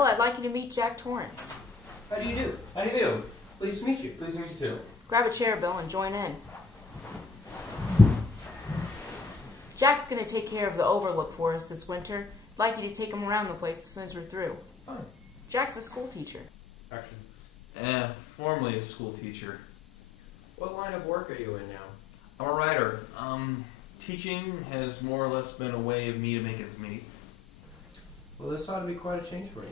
Bill, I'd like you to meet Jack Torrance. How do you do? How do you do? Pleased to meet you. Pleased to meet you too. Grab a chair, Bill, and join in. Jack's going to take care of the overlook for us this winter. I'd like you to take him around the place as soon as we're through. Fine. Jack's a school teacher. Action. Formerly a school teacher. What line of work are you in now? I'm a writer. Teaching has more or less been a way of me to make ends meet. Well, this ought to be quite a change for you.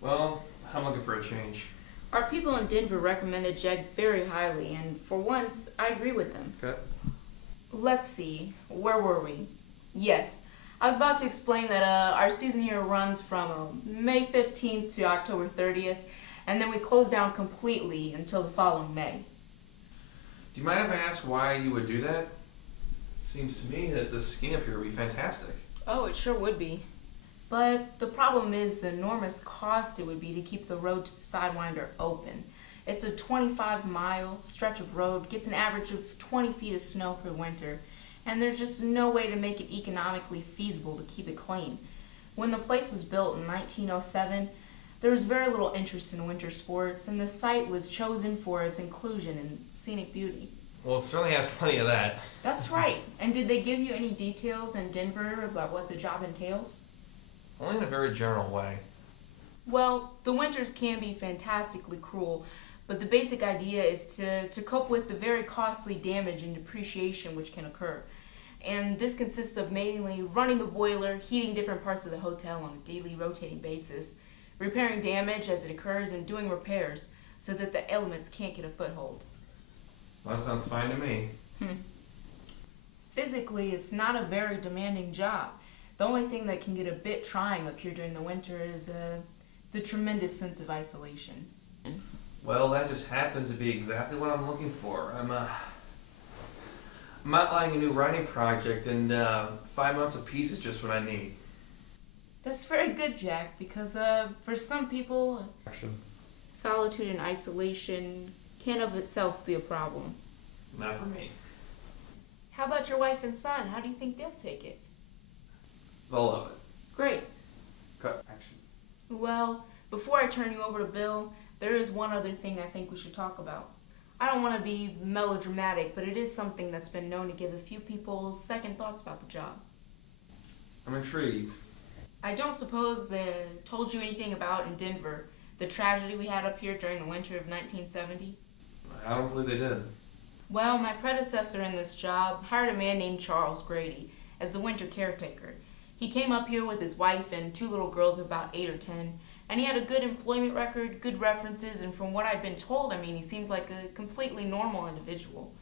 Well, I'm looking for a change. Our people in Denver recommended Jack very highly, and for once, I agree with them. Okay. Let's see, where were we? Yes, I was about to explain that our season here runs from May 15th to October 30th, and then we close down completely until the following May. Do you mind if I ask why you would do that? Seems to me that the skiing up here would be fantastic. Oh, it sure would be. But the problem is the enormous cost it would be to keep the road to the Sidewinder open. It's a 25-mile stretch of road, gets an average of 20 feet of snow per winter, and there's just no way to make it economically feasible to keep it clean. When the place was built in 1907, there was very little interest in winter sports, and the site was chosen for its inclusion and scenic beauty. Well, it certainly has plenty of that. That's right. And did they give you any details in Denver about what the job entails? Only in a very general way. Well, the winters can be fantastically cruel, but the basic idea is to cope with the very costly damage and depreciation which can occur. And this consists of mainly running the boiler, heating different parts of the hotel on a daily rotating basis, repairing damage as it occurs, and doing repairs so that the elements can't get a foothold. Well, that sounds fine to me. Physically, it's not a very demanding job. The only thing that can get a bit trying up here during the winter is the tremendous sense of isolation. Well, that just happens to be exactly what I'm looking for. I'm outlining a new writing project, and 5 months apiece is just what I need. That's very good, Jack, because for some people, Action. solitude and isolation can of itself be a problem. Not for me. How about your wife and son? How do you think they'll take it? They'll love it. Great. Cut. Action. Well, before I turn you over to Bill, there is one other thing I think we should talk about. I don't want to be melodramatic, but it is something that's been known to give a few people second thoughts about the job. I'm intrigued. I don't suppose they told you anything about in Denver the tragedy we had up here during the winter of 1970? I don't believe they did. Well, my predecessor in this job hired a man named Charles Grady as the winter caretaker. He came up here with his wife and 2 little girls of about 8 or 10, and he had a good employment record, good references, and from what I've been told, he seemed like a completely normal individual.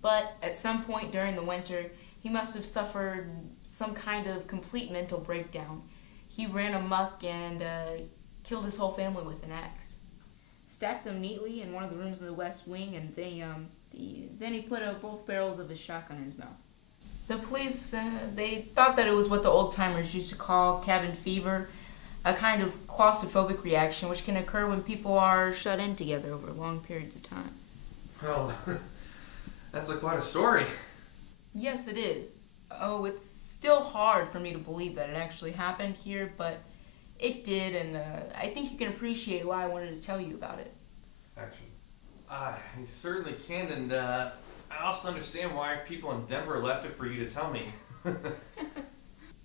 But at some point during the winter, he must have suffered some kind of complete mental breakdown. He ran amok and killed his whole family with an axe. Stacked them neatly in one of the rooms of the West Wing, and then he put both barrels of his shotgun in his mouth. The police, they thought that it was what the old-timers used to call cabin fever, a kind of claustrophobic reaction which can occur when people are shut in together over long periods of time. Well, that's quite a story. Yes, it is. Oh, it's still hard for me to believe that it actually happened here, but it did, and I think you can appreciate why I wanted to tell you about it. Action. I certainly can, and I also understand why people in Denver left it for you to tell me.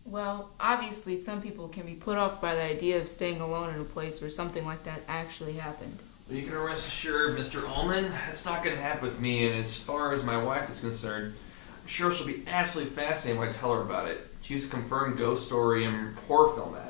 Well, obviously some people can be put off by the idea of staying alone in a place where something like that actually happened. You can rest assured, Mr. Ullman, that's not going to happen with me, and as far as my wife is concerned, I'm sure she'll be absolutely fascinated when I tell her about it. She's a confirmed ghost story and horror film addict.